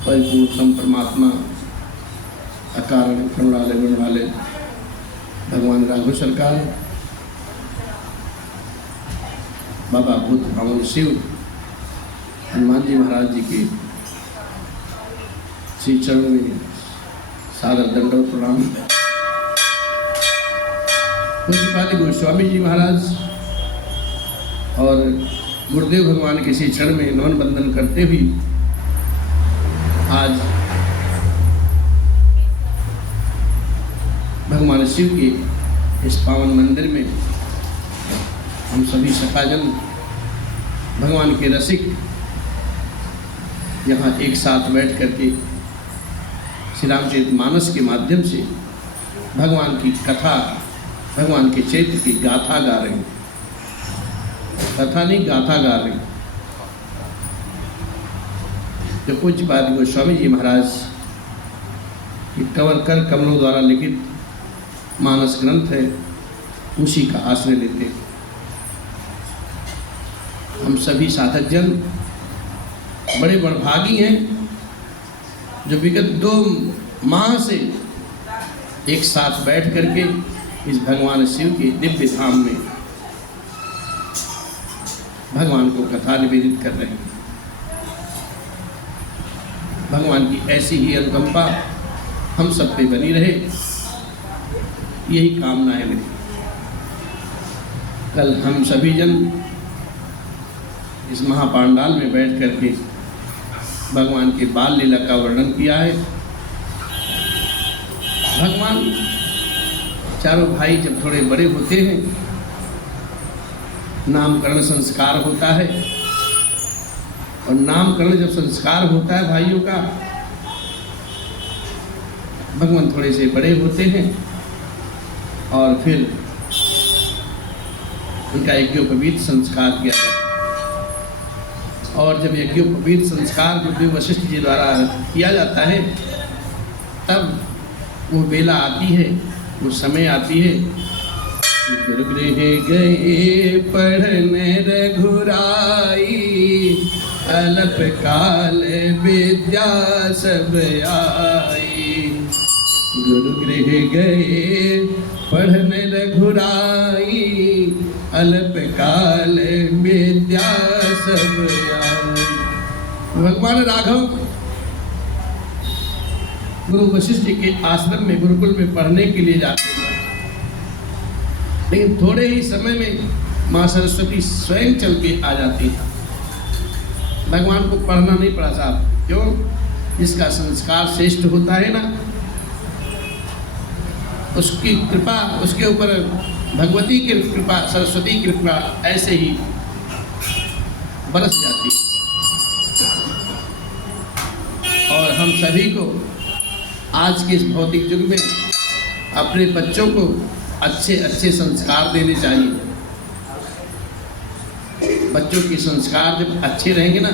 परिपूर्ण परमात्मा अकारण करुणालय गुण वाले भगवान राघव सरकार, बाबा भूत भावन शिव हनुमान जी महाराज जी के श्री चरण में सादर दंडवत प्रणाम। पूज्यपाद गोस्वामी जी महाराज और गुरुदेव भगवान के श्री चरण में नमन बंदन करते हुए आज भगवान शिव के इस पावन मंदिर में हम सभी सखाजन भगवान के रसिक यहाँ एक साथ बैठ करके श्री रामचरितमानस के माध्यम से भगवान की कथा, भगवान के चरित्र की गाथा गा रहे हैं। कथा नहीं, गाथा गा रहे हैं। जो पूज्यपाद गोस्वामी जी महाराज की कवर कर कमलों द्वारा लिखित मानस ग्रंथ है, उसी का आश्रय लेते हैं। हम सभी साधक जन बड़े बड़भागी हैं जो विगत 2 माह से एक साथ बैठ करके इस भगवान शिव के दिव्य धाम में भगवान को कथा निवेदित कर रहे हैं। भगवान की ऐसी ही अनुकंपा हम सब पे बनी रहे, यही कामना है मेरी। कल हम सभी जन इस महापांडाल में बैठ करके भगवान के बाल लीला का वर्णन किया है। भगवान चारों भाई जब थोड़े बड़े होते हैं, नामकरण संस्कार होता है, और नामकरण जब संस्कार होता है भाइयों का, भगवान थोड़े से बड़े होते हैं और फिर उनका यज्ञोपवीत संस्कार किया जाता है। और जब यज्ञोपवीत संस्कार गुरुदेव वशिष्ठ जी द्वारा किया जाता है, तब वो बेला आती है, वो समय आती है। गुरुगृह गए पढ़ने रघुराई, अल्प काल विद्या सब आई। गुरुगृह गए पढ़ने रघुराई, अल्प काल विद्या सब आई। भगवान राघव गुरु वशिष्ठ जी के आश्रम में, गुरुकुल में पढ़ने के लिए जाते हैं, लेकिन थोड़े ही समय में माँ सरस्वती स्वयं चल के आ जाती है। भगवान को पढ़ना नहीं पड़ा साहब, क्यों? जिसका संस्कार श्रेष्ठ होता है ना, उसकी कृपा, उसके ऊपर भगवती की कृपा, सरस्वती की कृपा ऐसे ही बरस जाती है। और हम सभी को आज के इस भौतिक युग में अपने बच्चों को अच्छे अच्छे संस्कार देने चाहिए। बच्चों के संस्कार जब अच्छे रहेंगे ना,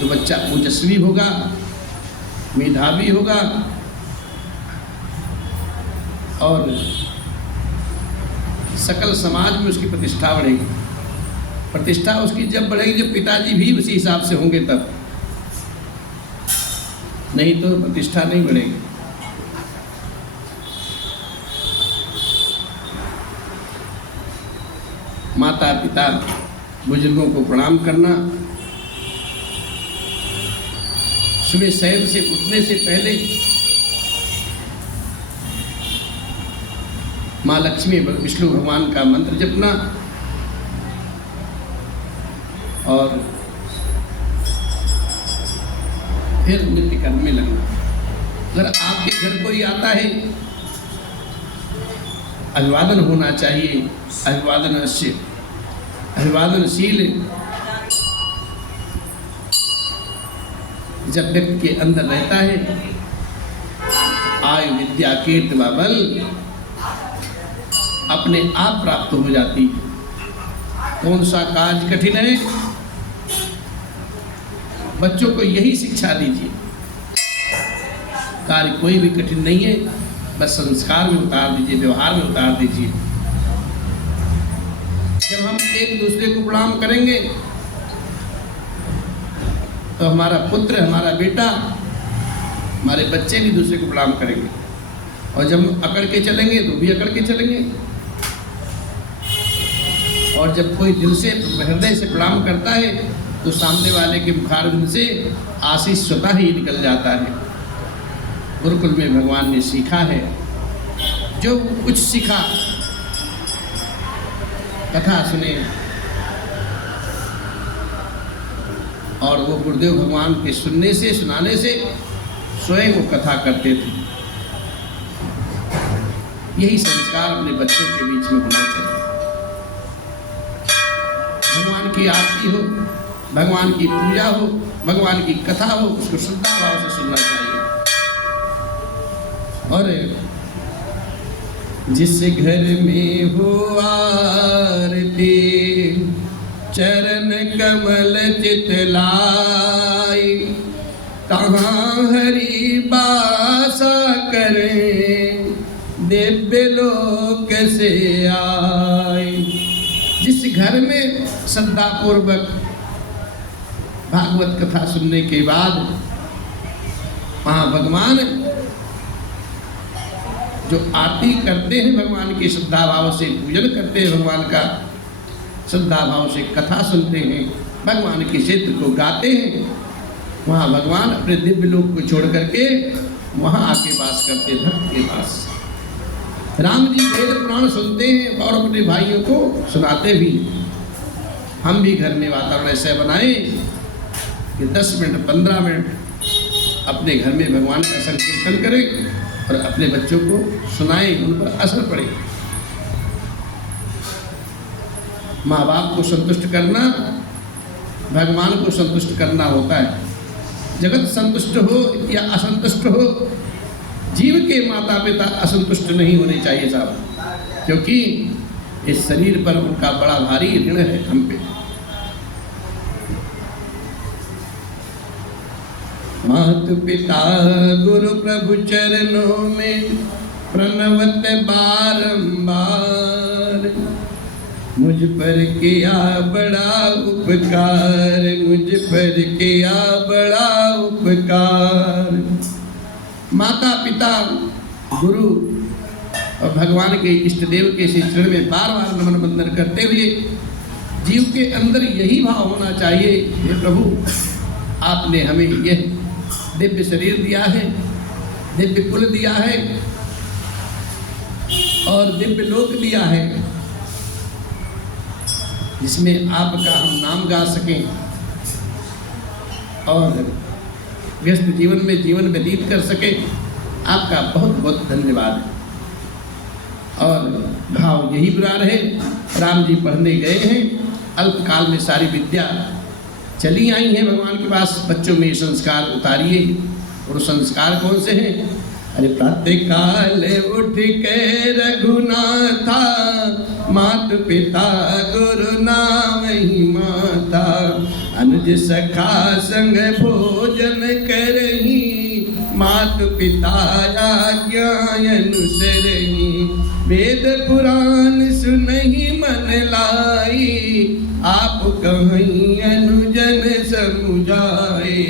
तो बच्चा ओजस्वी होगा, मेधावी होगा, और सकल समाज में उसकी प्रतिष्ठा बढ़ेगी। प्रतिष्ठा उसकी जब बढ़ेगी जब पिताजी भी उसी हिसाब से होंगे तब, नहीं तो प्रतिष्ठा नहीं बढ़ेगी। माता पिता बुजुर्गों को प्रणाम करना, सुबह शयन से उठने से पहले माँ लक्ष्मी विष्णु भगवान का मंत्र जपना, और फिर नित्य कर्म में लगना। अगर आपके घर कोई आता है, अभिवादन होना चाहिए। अभिवादनशील जब व्यक्ति के अंदर रहता है, आयु विद्या कीर्ति व बल अपने आप प्राप्त हो जाती है। कौन सा कार्य कठिन है? बच्चों को यही शिक्षा दीजिए। कार्य कोई भी कठिन नहीं है, बस संस्कार में उतार दीजिए, व्यवहार में उतार दीजिए। जब हम एक दूसरे को प्रणाम करेंगे तो हमारा पुत्र, हमारा बेटा, हमारे बच्चे भी दूसरे को प्रणाम करेंगे। और जब हम अकड़ के चलेंगे तो भी अकड़ के चलेंगे। और जब कोई दिल से, हृदय से प्रणाम करता है तो सामने वाले के मुखारविंद से आशीष स्वतः ही निकल जाता है। गुरुकुल में भगवान ने सीखा है, जो कुछ सीखा, कथा सुने, और वो गुरुदेव भगवान के सुनने से, सुनाने से स्वयं वो कथा करते थे। यही संस्कार अपने बच्चों के बीच में होना चाहिए। भगवान की आरती हो, भगवान की पूजा हो, भगवान की कथा हो, उसको श्रद्धा भाव से सुनना चाहिए। और जिस घर में हो आरती, चरण कमल चितलाई, तहाँ हरि बासा करे, दिव्य लोक से आए। जिस घर में श्रद्धा पूर्वक भागवत कथा सुनने के बाद वहाँ भगवान जो आरती करते हैं, भगवान की श्रद्धा भाव से पूजन करते हैं, भगवान का श्रद्धा भाव से कथा सुनते हैं, भगवान के चित्र को गाते हैं, वहाँ भगवान अपने दिव्य लोक को छोड़ करके वहाँ आके वास करते, भक्त के पास। राम जी वेद पुराण सुनते हैं और अपने भाइयों को सुनाते भी। हम भी घर में वातावरण ऐसा बनाएं कि 10 मिनट 15 मिनट अपने घर में भगवान का संकीर्तन करें और अपने बच्चों को सुनाएं, उन पर असर पड़े। माँ बाप को संतुष्ट करना भगवान को संतुष्ट करना होता है। जगत संतुष्ट हो या असंतुष्ट हो, जीव के माता पिता असंतुष्ट नहीं होने चाहिए साहब, क्योंकि इस शरीर पर उनका बड़ा भारी ऋण है हम पे। माता पिता गुरु प्रभु चरणों में प्रणवत बारंबार, मुझ पर किया बड़ा उपकार, मुझ पर किया बड़ा उपकार। माता पिता गुरु और भगवान के इष्ट देव के श्री चरण में बार बार नमन वंदन करते हुए जीव के अंदर यही भाव होना चाहिए, हे प्रभु आपने हमें यह दिव्य शरीर दिया है, दिव्य कुल दिया है और दिव्य लोक दिया है, जिसमें आपका हम नाम गा सकें और व्यस्त जीवन में जीवन व्यतीत कर सके। आपका बहुत बहुत धन्यवाद है। और भाव यही बुरा रहे। राम जी पढ़ने गए हैं, अल्पकाल में सारी विद्या चली आई हैं भगवान के पास। बच्चों में संस्कार उतारिए। और संस्कार कौन से हैं? अरे प्रातःकाल उठ के रघुनाथा, मात पिता गुरु नाम ही माता, अनुज सखा संग भोजन करही, मात पिता आज्ञा अनुसरही, वेद पुराण सुनहि मन लाई, आप कहीं अनुजन समुझाए,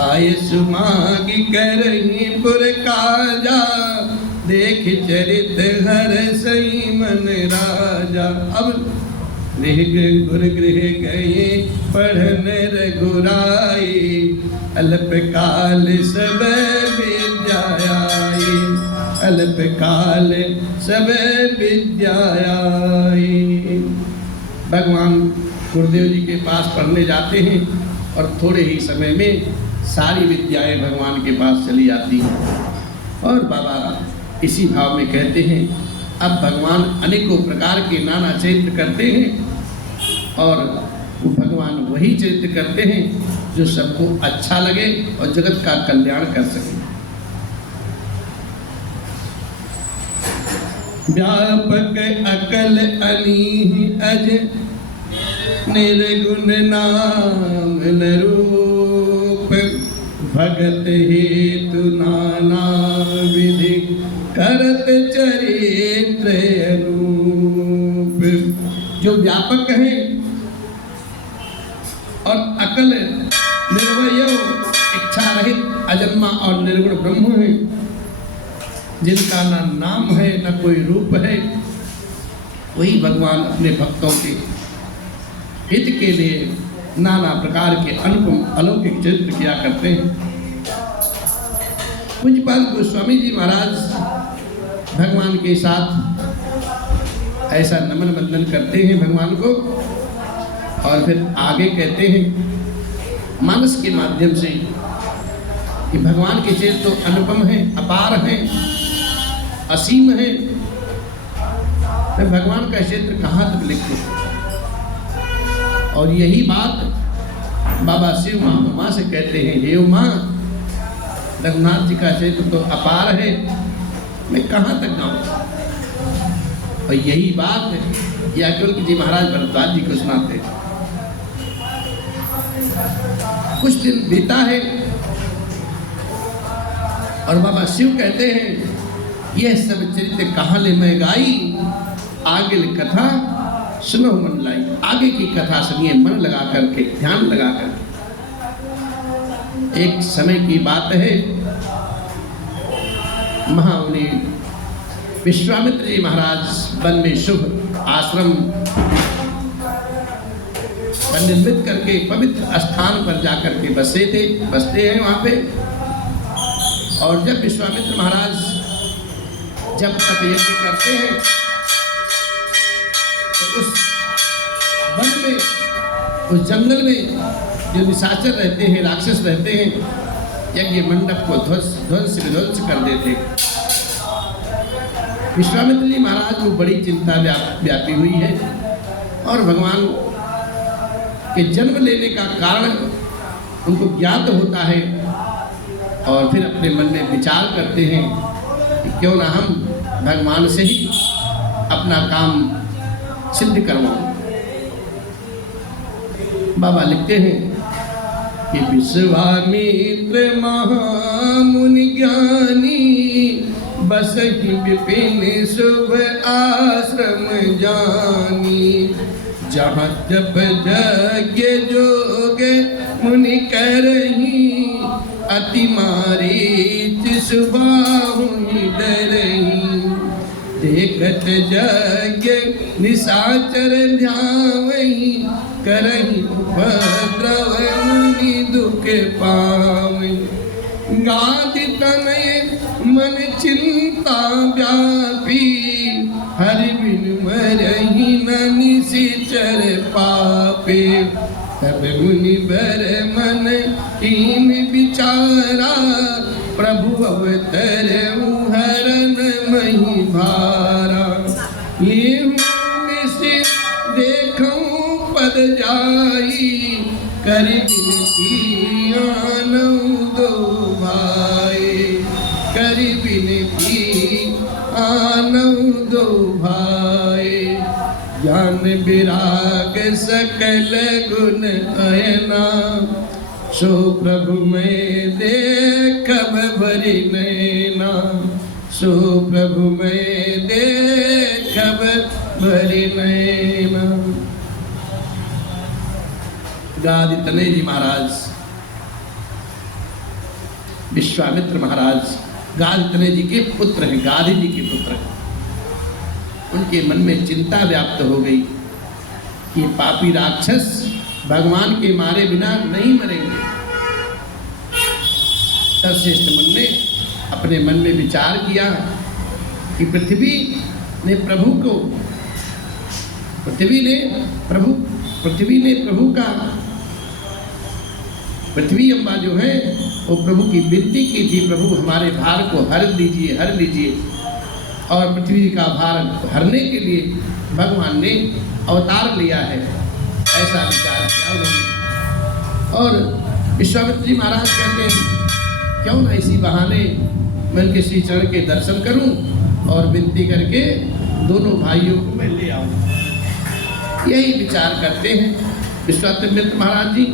आय सुमाग करही पुर काजा, देख चरित हर सही मन राजा। अब गृह गए पढ़न रघुराई, अल्पकाल सब विद्याई, अल्पकाल सब विद्याई। भगवान गुरुदेव जी के पास पढ़ने जाते हैं और थोड़े ही समय में सारी विद्याएं भगवान के पास चली आती हैं। और बाबा इसी भाव में कहते हैं, अब भगवान अनेकों प्रकार के नाना चरित्र करते हैं और वो भगवान वही चरित्र करते हैं जो सबको अच्छा लगे और जगत का कल्याण कर सके। व्यापक अकल अनीह अज, निर्गुण नाम नरूप, भगत हेतु नाना विधि, करत चरित्र अनूप। जो व्यापक है और अकल निर्वय इच्छा रहित अजन्मा और निर्गुण ब्रह्म है, जिनका ना नाम है न कोई रूप है, वही भगवान अपने भक्तों के हित के लिए नाना प्रकार के अनुपम अलौकिक चरित्र किया करते हैं। पूज्यपाल गोस्वामी जी महाराज भगवान के साथ ऐसा नमन बंदन करते हैं भगवान को, और फिर आगे कहते हैं मानस के माध्यम से कि भगवान के चरित्र तो अनुपम है, अपार है, असीम है, तो भगवान का चरित्र कहाँ तक लिखे। और यही बात बाबा शिव उमा से कहते हैं, हे उमा, रघुनाथ जी का चरित्र तो अपार है, मैं कहाँ तक गाऊँ। और यही बात याज्ञवल्क्य जी महाराज भरद्वाज जी को सुनाते हैं। कुछ दिन बीता है और बाबा शिव कहते हैं, यह सब चरित्र कहाँ ले मैं गाई, आगे कथा सुनो मन लाई। आगे की कथा सुनिए मन लगा करके, ध्यान लगा करके। एक समय की बात है, महामुनि विश्वामित्र जी महाराज वन में शुभ आश्रम का निर्मित करके पवित्र स्थान पर जाकर के बसते हैं वहाँ पे। और जब विश्वामित्र महाराज जब तप यज्ञ करते हैं तो उस वन में, उस जंगल में जो निशाचर रहते हैं, राक्षस रहते हैं, यज्ञ मंडप को ध्वंस विध्वंस कर देते। विश्वामित्र जी महाराज को बड़ी चिंता व्यापी हुई है और भगवान के जन्म लेने का कारण उनको ज्ञात होता है, और फिर अपने मन में विचार करते हैं कि क्यों ना हम भगवान से ही अपना काम सिद्ध करवाएं। बाबा लिखते हैं कि विश्वामित्र महामुनि ज्ञानी, बसहि विपिन शुभ आश्रम जानी। जहाँ जप यज्ञ जोग मुनि करही, अति मारीच सुबाहु डरही। देखत यज्ञ निशाचर ध्यावही, करही उपद्रव मुनि दुख पावही। गादि तनय मन चिंता व्यापी, हरि बिन मरहि न निशिचर पापे। तब मुनि बर मन कीन विचारा, प्रभु अवतर हरन मही भारा। ये देखूं पद जाई, कर बिनती आनऊ दो भाई। कर बिनती आनऊ दो भाई। ज्ञान विराग सकल गुण अयना, सो प्रभु में देखब भरी नैना। सो प्रभु में देखब भरी नैना। गादि तनय जी महाराज, विश्वामित्र महाराज गादि तनय जी के पुत्र हैं, गादि जी के पुत्र हैं। उनके मन में चिंता व्याप्त हो गई कि पापी राक्षस भगवान के मारे बिना नहीं मरेंगे। तब श्रेष्ठ मुनि ने अपने मन में विचार किया कि पृथ्वी ने प्रभु का, पृथ्वी अम्बा जो है वो प्रभु की विनती की थी, प्रभु हमारे भार को हर लीजिए। और पृथ्वी का भार हरने के लिए भगवान ने अवतार लिया है, ऐसा विचार किया उन्होंने। और विश्वामित्र जी महाराज कहते हैं, क्यों ना इसी बहाने मैं उनके श्री चरण के दर्शन करूं और विनती करके दोनों भाइयों को मैं ले आऊं। यही विचार करते हैं विश्वामित्र महाराज जी,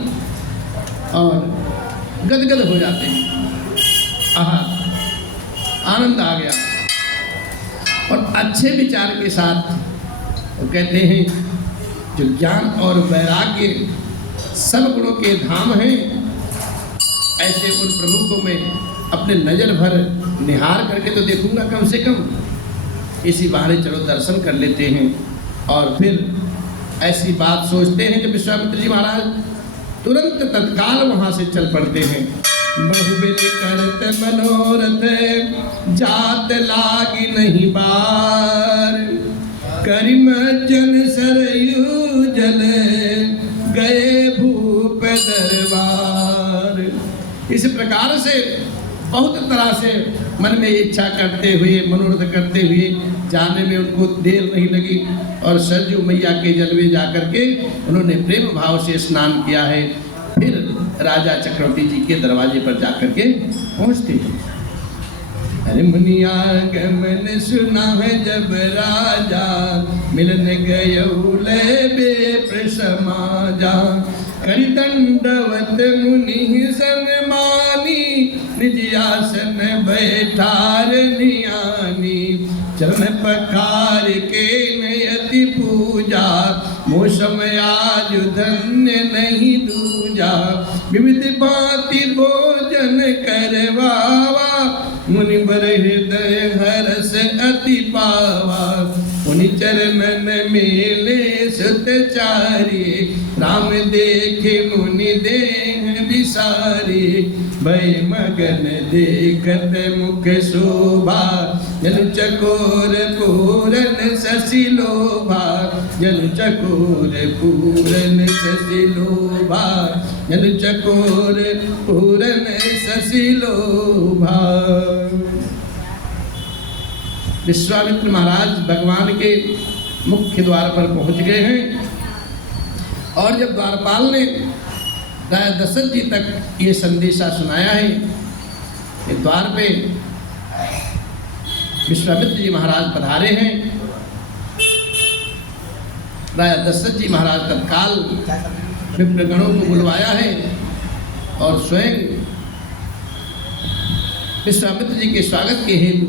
और गदगद हो जाते हैं। आहा, आनंद आ गया। और अच्छे विचार के साथ वो कहते हैं जो ज्ञान और वैराग्य सब गुणों के धाम हैं, ऐसे उन प्रभु को मैं अपने नजर भर निहार करके तो देखूंगा कम से कम। इसी बहाने चलो दर्शन कर लेते हैं। और फिर ऐसी बात सोचते हैं कि विश्वामित्र जी महाराज तुरंत तत्काल वहां से चल पड़ते हैं। बहुविध करत मनोरथ जात लागी नहीं बार, करिम जन सरयू जल गए भूप दरबार। इस प्रकार से बहुत तरह से मन में इच्छा करते हुए, मनोरथ करते हुए जाने में उनको देर नहीं लगी और सरजू मैया के जल में जाकर के उन्होंने प्रेम भाव से स्नान किया है। फिर राजा चक्रवर्ती जी के दरवाजे पर जाकर के पहुंचते हैं। अरे मुनिया गमन सुना है जब राजा, मिलने गए बेप्र समाजा, करि दंडवत मुनि सन्मानी, निज आसन बैठार नियानी, चरण पखार के नयति पूजा, मौसम आज धन्य नहीं दूजा, विविध भांति भोजन करवावा, मुनि बर हृदय हरस अति पावा, मुनि चरणन मेले सतचारी, राम देखे मुनि देह विसारी, भय मगन देखत मुख शोभा, जल चकोर पूरन शशि लोभा, जल चकोर पूरन शशि लोभा, जल चकोर पूरन शशि लोभा। विश्वामित्र महाराज भगवान के मुख्य द्वार पर पहुंच गए हैं और जब द्वारपाल ने राजा दशरथ जी तक ये संदेशा सुनाया है कि द्वार पे विश्वामित्र जी महाराज पधारे हैं, राजा दशरथ जी महाराज तत्काल विप्रगणों को बुलवाया है और स्वयं विश्वामित्र जी के स्वागत के हेतु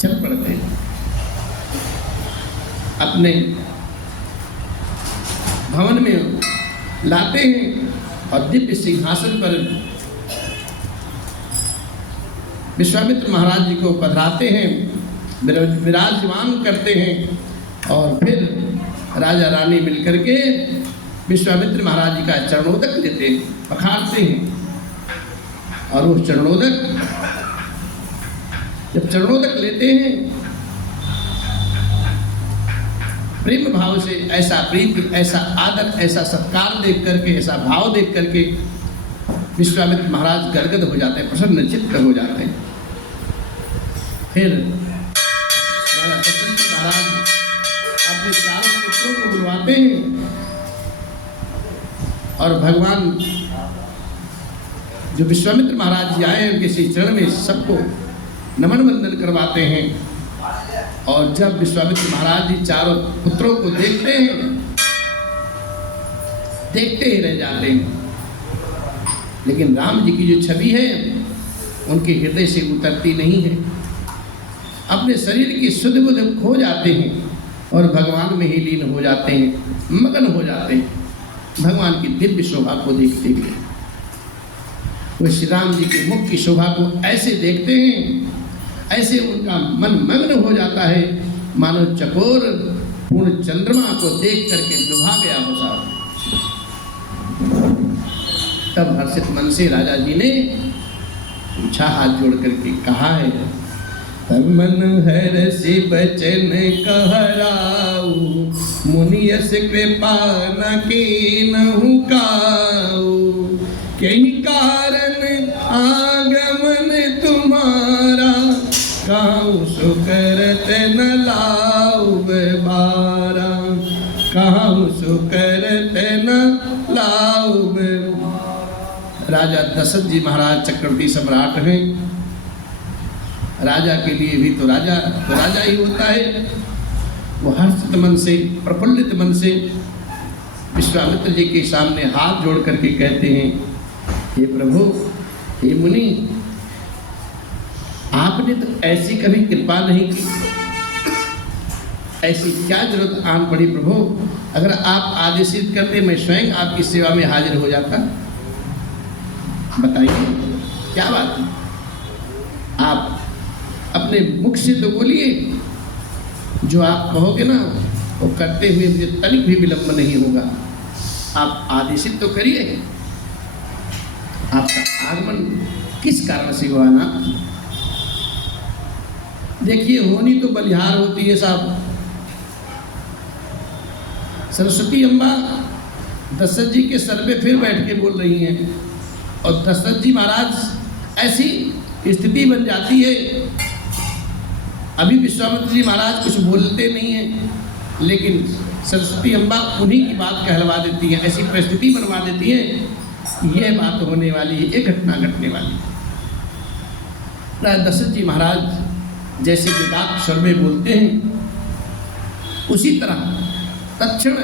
चल पड़ते हैं। अपने भवन में लाते हैं और दिव्य सिंहासन पर विश्वामित्र महाराज जी को पधराते हैं, विराजमान करते हैं और फिर राजा रानी मिलकर के विश्वामित्र महाराज जी का चरणोदक लेते हैं, पखारते हैं। और वो चरणोदक जब चरणोदक लेते हैं, प्रेम भाव से ऐसा प्रीति, ऐसा आदर, ऐसा सत्कार देख करके, ऐसा भाव देख करके विश्वामित्र महाराज गदगद हो जाते हैं, प्रसन्न चित्त हो जाते हैं। फिर राजा दशरथ महाराज अपने चारों पुत्रों को बुलवाते हैं और भगवान जो विश्वामित्र महाराज जी आए हैं उनके श्री चरण में सबको नमन वंदन करवाते हैं। और जब विश्वामित्र महाराज जी चारों पुत्रों को देखते हैं, देखते ही रह जाते हैं, लेकिन राम जी की जो छवि है उनके हृदय से उतरती नहीं है। अपने शरीर की सुध बुध खो जाते हैं और भगवान में ही लीन हो जाते हैं, मगन हो जाते हैं भगवान की दिव्य शोभा को देखते हुए। वो श्री राम जी के मुख की शोभा को ऐसे देखते हैं, ऐसे उनका मन मग्न हो जाता है, मानो चकोर पूर्ण चंद्रमा को देख करके लुभा गया हो साहब। तब हर्षित मन से राजा जी ने पूछा, हाथ जोड़ करके कहा है, तब मन हर्षि बचन कहराऊ, मुनियस कृपा न कीनहु काऊ, कहीं कारण आगमन तुम्हारा, कहूँ सुकरत न लाऊ बारा, कहूँ सुकरत न लाऊ। राजा दशरथ जी महाराज चक्रवर्ती सम्राट हैं। राजा के लिए भी तो राजा ही होता है। वो हर्षित मन से, प्रफुल्लित मन से विश्वामित्र जी के सामने हाथ जोड़ करके कहते हैं, हे प्रभु, हे मुनि, आपने तो ऐसी कभी कृपा नहीं की, ऐसी क्या जरूरत आन पड़ी प्रभु, अगर आप आदेशित करते मैं स्वयं आपकी सेवा में हाजिर हो जाता। बताइए क्या बात है, आप अपने मुख से तो बोलिए, जो आप कहोगे ना वो करते हुए मुझे तनिक भी विलंब नहीं होगा। आप आदेशित तो करिए। आपका आगमन किस कारण से हुआ ना? देखिए होनी तो बलिहार होती है साहब। सरस्वती अम्बा दशरथ जी के सर पे फिर बैठ के बोल रही हैं और दशरथ जी महाराज ऐसी स्थिति बन जाती है। अभी विश्वामित्र जी महाराज कुछ बोलते नहीं हैं, लेकिन सरस्वती अम्बा उन्हीं की बात कहलवा देती हैं, ऐसी परिस्थिति बनवा देती हैं। यह बात होने वाली है, एक घटना घटने वाली है। दशरथ जी महाराज जैसे विदात स्वर में बोलते हैं, उसी तरह तत्क्षण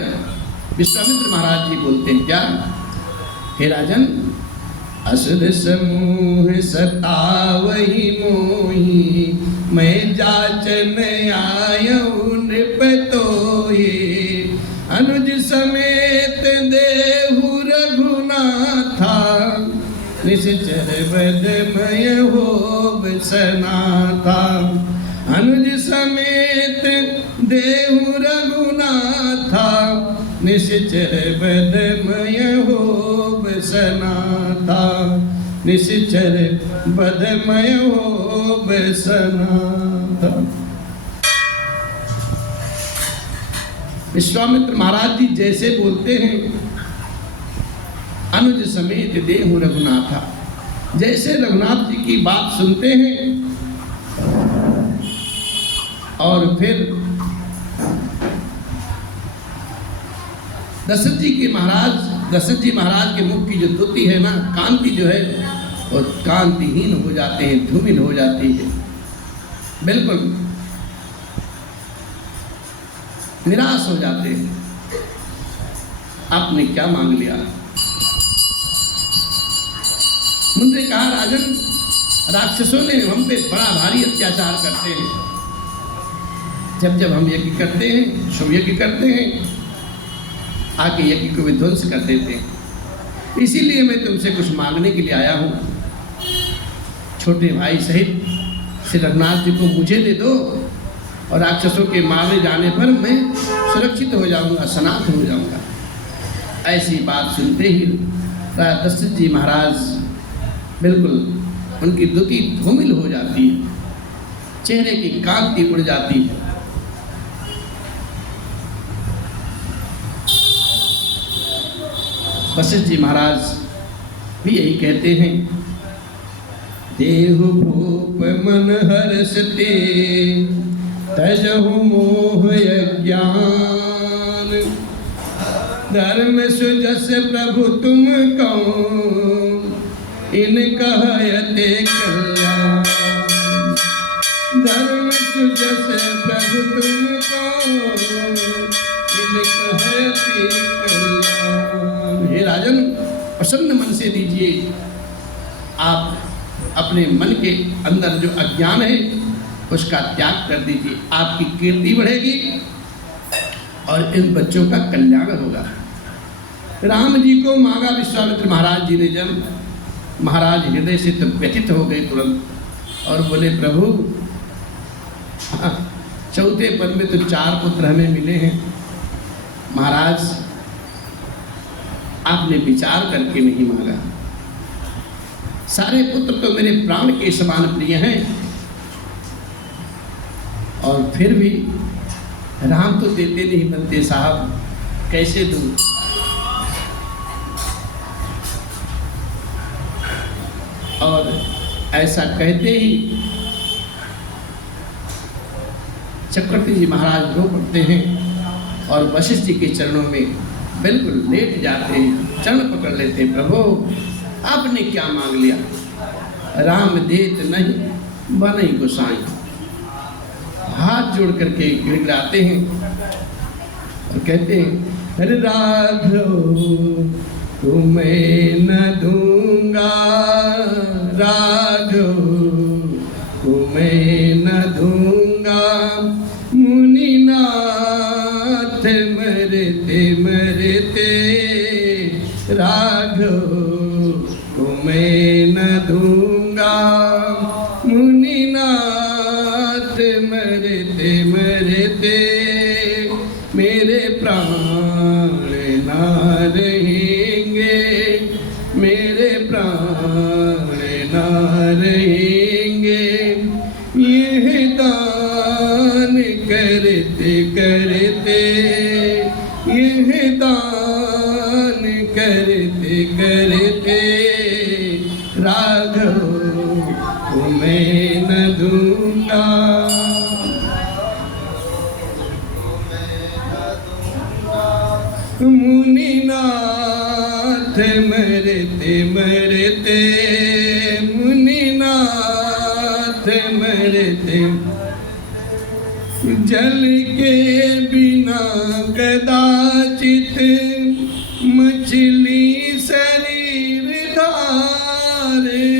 विश्वामित्र महाराज जी बोलते हैं क्या? हे राजन, असुर समूह सतावहि मोहि, मैं जाचन आयऊ नृप तोहि, अनुज समेत देहु रघुनाथा, निश्चर बदमय होब सनाथा। अनुज समेत देहु रघुनाथा, निश्चर बदमय होब सनाथा, निश्चर बदमय होब सनाथा। विश्वामित्र महाराज जी जैसे बोलते हैं, अनुज समेत देहु रघुनाथा, जैसे रघुनाथ जी की बात सुनते हैं और फिर दशरथ जी महाराज के मुख की जो द्युति है ना, कांति जो है वो कांतिहीन हो जाते हैं, धूमिल हो जाती है, बिल्कुल निराश हो जाते हैं। आपने क्या मांग लिया? मुझे कहा राजन, राक्षसों ने हम पे बड़ा भारी अत्याचार करते हैं। जब जब हम यज्ञ करते हैं, शुभ यज्ञ करते हैं, आके यज्ञ को विध्वंस कर देते हैं। इसीलिए मैं तुमसे कुछ मांगने के लिए आया हूँ। छोटे भाई सहित श्री रघुनाथ जी को मुझे दे दो और राक्षसों के मारे जाने पर मैं सुरक्षित हो जाऊंगा, सनाथ हो जाऊंगा। ऐसी बात सुनते ही दशरथ जी महाराज बिल्कुल उनकी द्युति धूमिल हो जाती है, चेहरे की कांति उड़ जाती है। वशिष्ठ जी महाराज भी यही कहते हैं, देहु भूप मन हर्षते, तजहु मोह अज्ञान, धर्म सुजस प्रभु तुम कहो, इन कहयते कल्याण। धर्म सुजस प्रभु तुम कहो, इन कहयते कल्याण। हे राजन, प्रसन्न मन से दीजिए। आप अपने मन के अंदर जो अज्ञान है उसका त्याग कर दीजिए, आपकी कीर्ति बढ़ेगी और इन बच्चों का कल्याण होगा। राम जी को मांगा विश्वामित्र महाराज जी ने, जब महाराज हृदय से तो व्यथित हो गए तुरंत और बोले, प्रभु चौथे पद में तो 4 पुत्र हमें मिले हैं। महाराज आपने विचार करके नहीं मांगा। सारे पुत्र तो मेरे प्राण के समान प्रिय हैं और फिर भी राम तो देते नहीं बनते साहब, कैसे दूं? और ऐसा कहते ही चक्रवर्ती जी महाराज रो पड़ते हैं और वशिष्ठ जी के चरणों में बिल्कुल लेट जाते हैं, चरण पकड़ लेते हैं। प्रभु आपने क्या मांग लिया? राम देत नहीं बनै गोसाई। हाथ जोड़ करके गिड़गिड़ाते हैं और कहते हैं, अरे राघव तुम्हें न दूंगा, राघव तुम्हें न दूंगा, मुनि नाथ प्राण ना रहेंगे, मेरे प्राण ना रहेंगे। यह दान करते करते, यह दान करते करते, राघव को मैं न दूंगा। मुनिनाथ मरते मरते, मुनिनाथ मरते, जल के बिना कदाचित मछली शरीर धारे।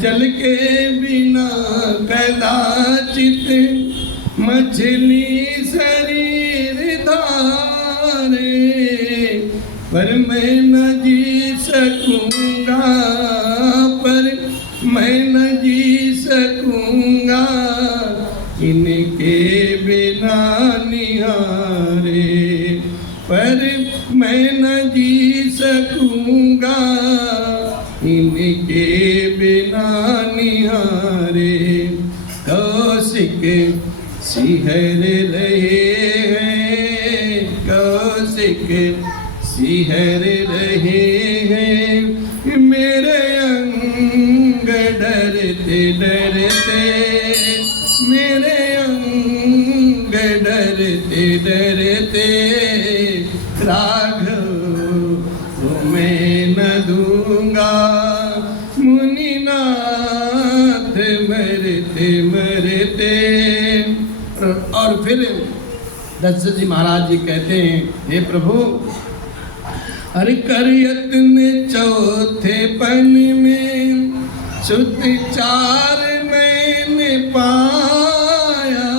जल के बिना कदाचित मछली शरीर धारे। पर मैं न जी सकूंगा, पर मैं न जी सकूंगा, इनके बिना निहारे। पर मैं न जी सकूंगा, इनके बिना निहारे। कौशिक सिहर रहे हैं, कौशिक सिहर रहे हैं, मेरे अंग डरते डरते, मेरे अंग डरते डरते, राघव को मैं न दूंगा। मुनिनाथ मरते मरते। और फिर दशरथ जी महाराज जी कहते हैं, हे प्रभु, अरे कर यत्न चौथे पन में, शुद्ध चार मैंने पाया।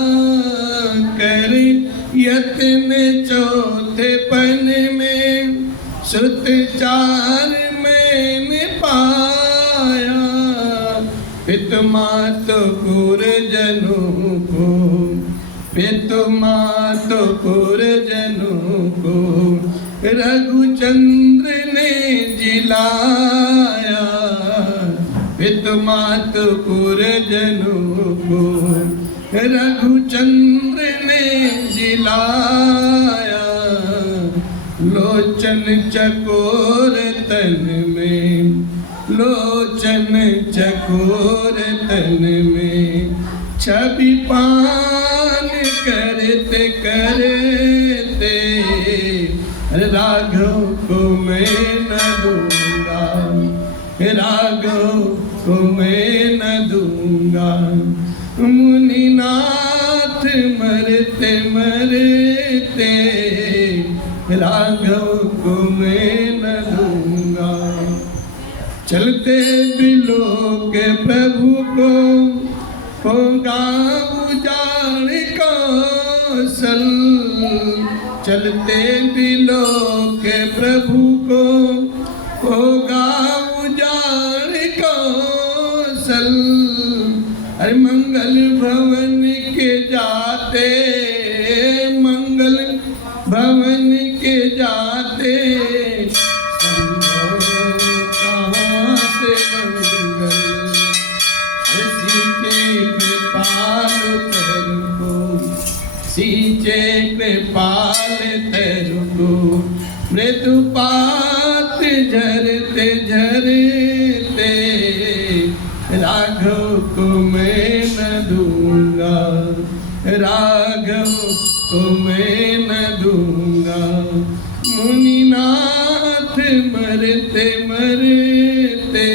कर यत्न चौथे पन में, शुद्ध चार मैंने पाया। पितु मातु पुरजनों को, पितु मातु पुरजनों को, रघुचंद्र ने जिलाया। पितु मातु पुरजनों को, रघुचंद्र ने जिलाया। लोचन चकोर तन में, लोचन चकोर तन में, छवि पान करते करते, राघव को मैं न दूंगा, राघव को मैं न दूंगा। मुनिनाथ मरते मरते, राघव को मैं न दूंगा। चलते बिलो के प्रभु को होगा उजाड़ कौशल। चलते बिलो के प्रभु को होगा उजाड़ कौशल। अरे मंगल भवन के जाते, मंगल भवन के जाते, कहाँ से मंगल। सींचे कृपाल तेरुको, सींचे कृपाल तेरुको, मृदुपात झरते झरते, राघव को मैं न दूंगा, राघव को मैं न दूंगा। मुनिनाथ मरते मरते,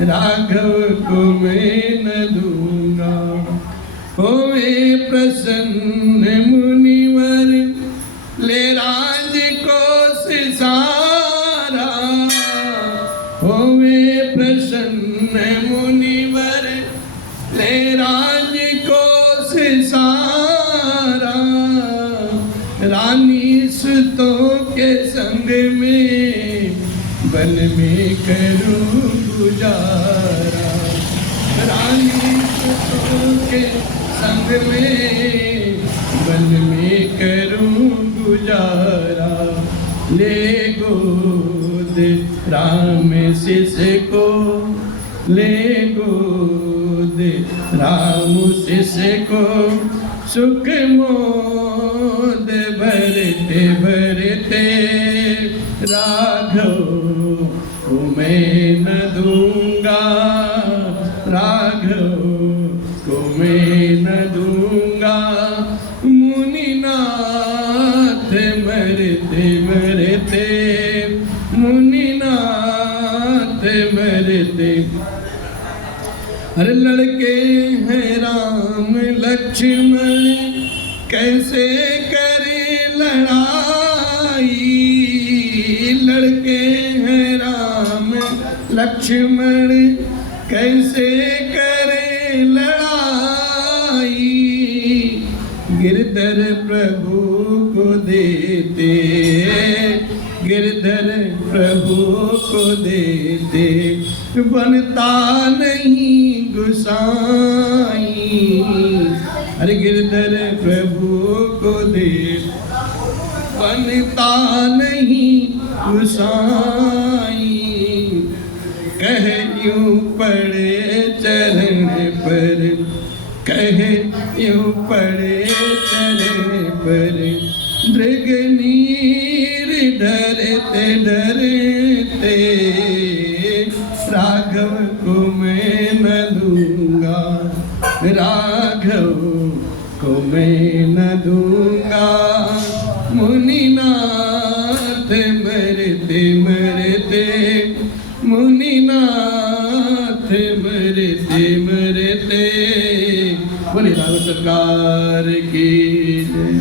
राघव को मैं न दूंगा। होवे प्रसन्न मुनिवर, ले राज को सिसारा। होवे प्रसन्न मुनिवर, ले राज को सिसारा। रानी सुतों के संग में, वन में करूं गुजारा। रानी सुतों के संग में, वन में करूं पुजारा, ले गोद राम शिष्य को, ले गोद राम शिष्य को, सुख मोद भरते भरते, राघव को मैं न दूंगा, राघव को मैं न दूंगा, मुनिनाथ मरते मरते, मुनिनाथ मरते। अरे लड़के हैं राम लक्ष्मण, कैसे करे लड़ाई, लड़के हैं राम लक्ष्मण, कैसे करे लड़ाई, गिरधर प्रभु को देते, गिरधर प्रभु को देते, बनता नहीं गुसाई, अरे गिरधर प्रभु को दे, बनता नहीं गुसाई, कह यूं पड़े चरण पर, कह यूं पड़े चरण पर, मृगनीर डरते डरते, राघव को मैं न दूंगा, राघव को मैं न दूंगा, मुनिनाथ मरते मरते, मुनिनाथ मरते मरते। बोले राघव सरकार की जय।